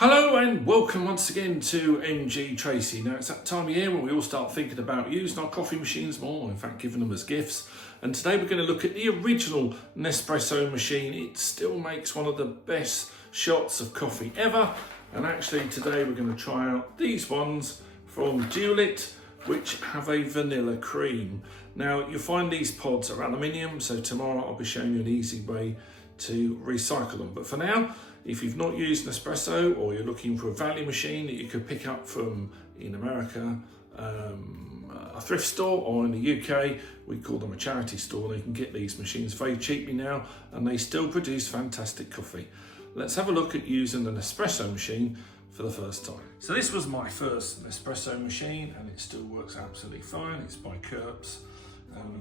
Hello and welcome once again to MG Tracy. Now it's that time of year when we all start thinking about using our coffee machines more, in fact giving them as gifts. And today we're going to look at the original Nespresso machine. It still makes one of the best shots of coffee ever. And actually today we're going to try out these ones from Dulit, which have a vanilla cream. Now you'll find these pods are aluminium, so tomorrow I'll be showing you an easy way to recycle them. But for now, if you've not used Nespresso or you're looking for a value machine that you could pick up from, in America, a thrift store, or in the UK, we call them a charity store, they can get these machines very cheaply now and they still produce fantastic coffee. Let's have a look at using an Nespresso machine for the first time. So this was my first Nespresso machine and it still works absolutely fine. It's by Curbs.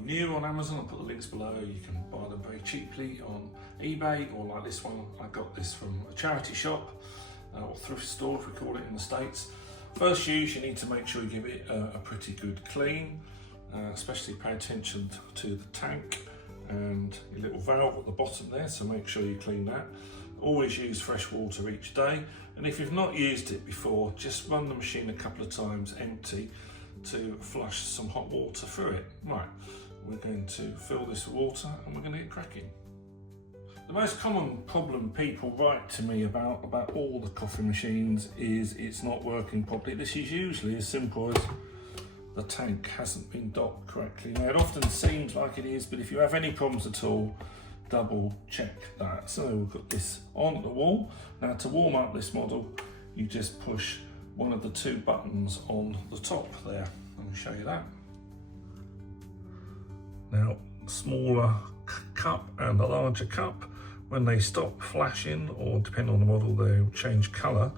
New on Amazon, I'll put the links below. You can buy them very cheaply on eBay, or like this one, I got this from a charity shop or thrift store, if we call it in the States. First use, you need to make sure you give it a pretty good clean, especially pay attention to the tank and your little valve at the bottom there, so make sure you clean that. Always use fresh water each day, and if you've not used it before, just run the machine a couple of times empty to flush some hot water through it. Right, we're going to fill this with water and we're going to get cracking. The most common problem people write to me about all the coffee machines is it's not working properly. This is usually as simple as the tank hasn't been docked correctly. Now it often seems like it is, but if you have any problems at all, double check that. So we've got this on the wall. Now to warm up this model, you just push one of the two buttons on the top there. Let me show you that. Now, smaller cup and a larger cup, when they stop flashing, or depending on the model, they'll change colour,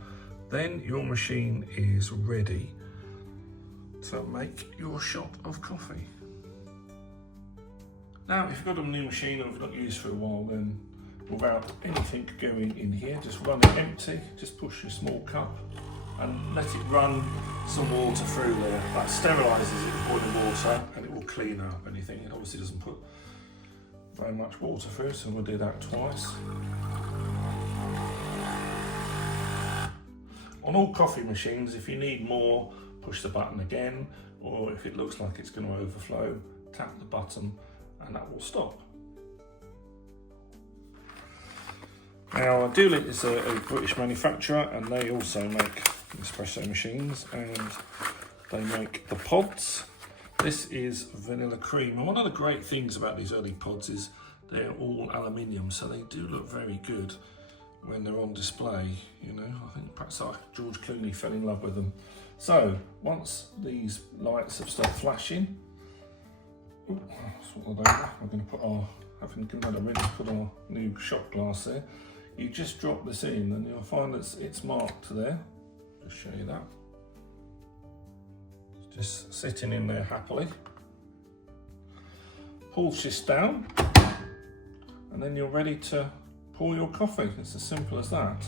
then your machine is ready to make your shot of coffee. Now, if you've got a new machine or you've not used for a while, then without anything going in here, just run it empty, just push your small cup and let it run some water through there. That sterilises it with boiling water and it will clean up anything. It obviously doesn't put very much water through, so we'll do that twice. On all coffee machines, if you need more, push the button again, or if it looks like it's going to overflow, tap the button and that will stop. Now, Dulit is a British manufacturer and they also make espresso machines, and they make the pods. This is vanilla cream, and one of the great things about these early pods is they're all aluminium, so they do look very good when they're on display. You know, I think perhaps George Clooney fell in love with them. So once these lights have started flashing, we're going to put our, having given that a rinse, put our new shot glass there. You just drop this in and you'll find that it's marked there. Just show you that. It's just sitting in there happily. Pulls this down and then you're ready to pour your coffee. It's as simple as that.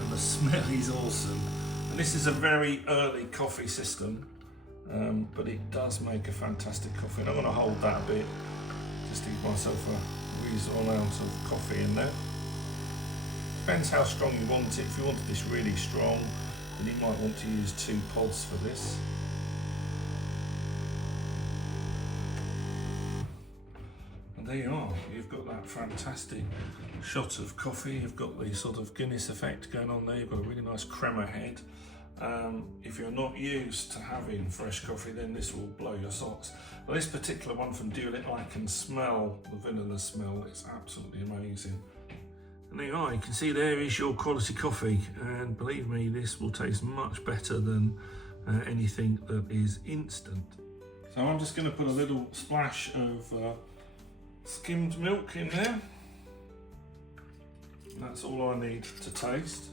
And the smell is awesome. And this is a very early coffee system, but it does make a fantastic coffee. And I'm going to hold that a bit just to give myself a reasonable amount of coffee in there. Depends how strong you want it. If you wanted this really strong, then you might want to use 2 pods for this. And there you are. You've got that fantastic shot of coffee. You've got the sort of Guinness effect going on there. You've got a really nice crema head. If you're not used to having fresh coffee, then this will blow your socks. Well, this particular one from Dulit, I can smell the vanilla smell. It's absolutely amazing. And there you are, you can see there is your quality coffee, and believe me, this will taste much better than anything that is instant. So I'm just going to put a little splash of skimmed milk in there. That's all I need to taste.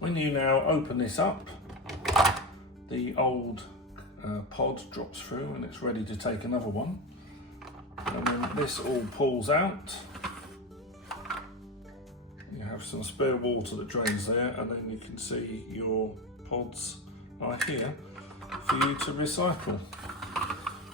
When you now open this up, the old pod drops through and it's ready to take another one. And then this all pulls out. You have some spare water that drains there, and then you can see your pods are here for you to recycle.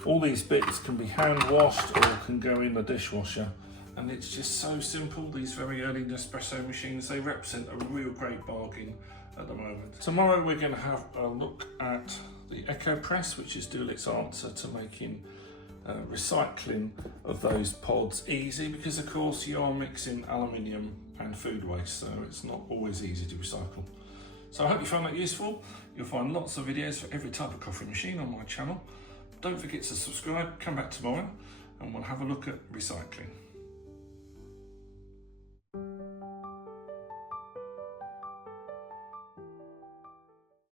All these bits can be hand washed or can go in the dishwasher. And it's just so simple. These very early Nespresso machines, they represent a real great bargain at the moment. Tomorrow we're going to have a look at the Echo Press, which is Dualic's answer to making recycling of those pods easy, because of course you are mixing aluminium and food waste, so it's not always easy to recycle. So I hope you found that useful. You'll find lots of videos for every type of coffee machine on my channel. Don't forget to subscribe, come back tomorrow and we'll have a look at recycling.